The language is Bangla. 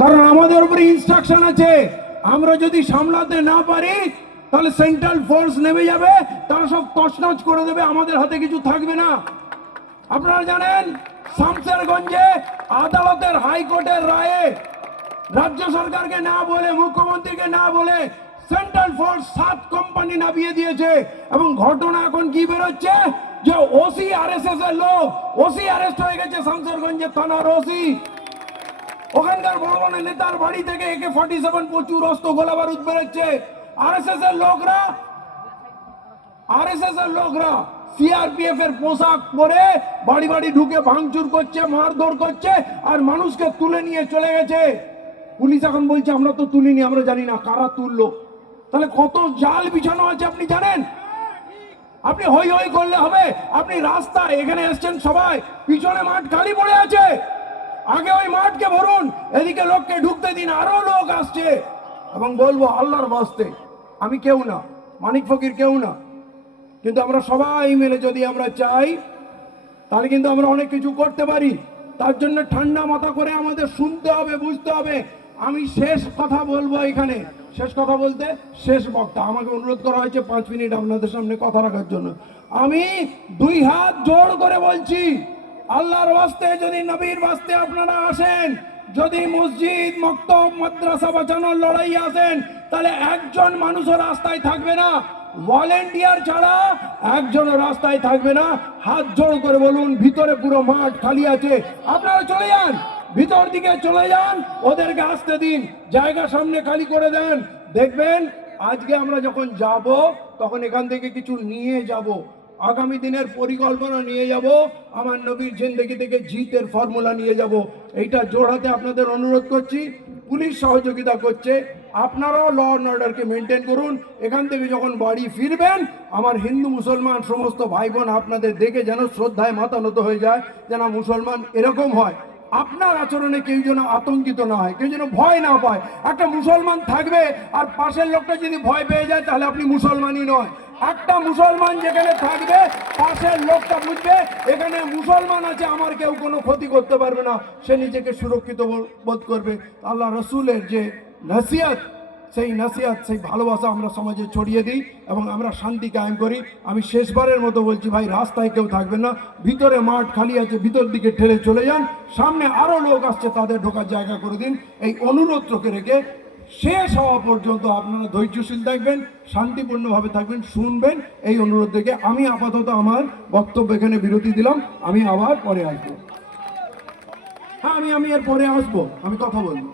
কারণ আমাদের উপরে ইনস্ট্রাকশন আছে। আমরা যদি সামলাতে না পারি, তাহলে সেন্ট্রাল ফোর্স নেমে যাবে, তারা সব তছনছ করে দেবে, আমাদের হাতে কিছু থাকবে না। আপনারা জানেন, শামসেরগঞ্জে আদালতের হাইকোর্টের রায়ে রাজ্য সরকারকে না বলে, মুখ্যমন্ত্রীকে না বলে সেন্ট্রাল ফোর্স সাত কোম্পানি নামিয়ে দিয়েছে। এবং ঘটনা এখন কি বেরোচ্ছে? যে ওসি আরএসএস এর লোক, ওসি অ্যারেস্ট হয়ে গেছে শামসেরগঞ্জের থানার ওসি। ওখানকার বড় বড় নেতার বাড়ি থেকে একে ফর্টি সেভেন প্রচুর অস্ত্র গোলা বারুদ বেরোচ্ছে। আরএসএস এর লোকরা আরএসএস এর লোকরা সিআরপিএফ এর পোশাক পরে বাড়ি বাড়ি ঢুকে ভাঙচুর করছে, মারধর করছে আর মানুষকে তুলে নিয়ে চলে গেছে। পুলিশ এখন বলছে, আমরা তো তুলিনি, আমরা জানি না কারা তুললো। তাহলে কত জাল বিছানো আছে আপনি জানেন? আপনি হই হই করলে হবে। আপনি রাস্তায় এখানে এসছেন সবাই, পিছনে মাঠ খালি পড়ে আছে। আগে ওই মাঠকে ভরুন। এদিকে লোককে ঢুকতে দিন, আরও লোক আসছে। এবং বলব, আল্লাহর বাস্তে, আমি কেউ না, মানিক ফকির কেউ না। কিন্তু আমরা সবাই মিলে যদি আমরা চাই, তাহলে কিন্তু আমরা অনেক কিছু করতে পারি। তার জন্য ঠান্ডা মাথা করে আমাদের শুনতে হবে, বুঝতে হবে। আমি শেষ কথা বলব এখানে। শেষ কথা বলতে শেষ বক্তা। আমাকে অনুরোধ করা হয়েছে পাঁচ মিনিট আপনাদের সামনে কথা রাখার জন্য। আমি দুই হাত জোড় করে বলছি, আল্লাহর ওয়াস্তে যদি নবীর বাস্তে আপনারা আসেন যদি মসজিদ, মক্তব, মাদ্রাসা বাঁচানোর লড়াই আসেন, তাহলে একজন মানুষও রাস্তায় থাকবে না। ভলেন্টিয়ার ছাড়া একজনও রাস্তায় থাকবে না। হাত জোড় করে বলুন, ভিতরে পুরো মাঠ খালি আছে। আপনারা চলে যান, ভিতর দিকে চলে যান, ওদেরকে আসতে দিন, জায়গা সামনে খালি করে দেন। দেখবেন, আজকে আমরা যখন যাব, তখন এখান থেকে কিছু নিয়ে যাব। আগামী দিনের পরিকল্পনা নিয়ে যাব, আমার নবীর জিন্দগি থেকে জিতের ফর্মুলা নিয়ে যাব। এইটা জোড়াতে আপনাদের অনুরোধ করছি, পুলিশ সহযোগিতা করছে। আপনারাও ল অ্যান্ড অর্ডারকে মেনটেন করুন। এখান থেকে যখন বাড়ি ফিরবেন, আমার হিন্দু মুসলমান সমস্ত ভাই বোন আপনাদের দেখে যেন শ্রদ্ধায় মাথা নত হয়ে যায়, যেন মুসলমান এরকম হয়। আপনার আচরণে কেউ যেন আতঙ্কিত না হয়, কেউ যেন ভয় না পায়। একটা মুসলমান থাকবে আর পাশের লোকটা যদি ভয় পেয়ে যায়, তাহলে আপনি মুসলমানই নয়। একটা মুসলমান যেখানে থাকবে, পাশের লোকটা বুঝবে, এখানে মুসলমান আছে, আমার কেউ কোনো ক্ষতি করতে পারবে না। সে নিজেকে সুরক্ষিত বোধ করবে। আল্লাহ রসুলের যে নসিহত, সেই নাসিয়াত সেই ভালোবাসা আমরা সমাজে ছড়িয়ে দিই এবং আমরা শান্তি কায়েম করি। আমি শেষবারের মতো বলছি, ভাই, রাস্তায় কেউ থাকবেন না। ভিতরে মাঠ খালি আছে, ভিতর দিকে ঠেলে চলে যান। সামনে আরও লোক আসছে, তাদের ঢোকার জায়গা করে দিন। এই অনুরোধকে রেখে শেষ হওয়া পর্যন্ত আপনারা ধৈর্যশীল থাকবেন, শান্তিপূর্ণভাবে থাকবেন, শুনবেন এই অনুরোধ থেকে আমি আপাতত আমার বক্তব্য এখানে বিরতি দিলাম, আমি আবার পরে আসব। হ্যাঁ আমি আমি এর পরে আসব, আমি কথা বলব।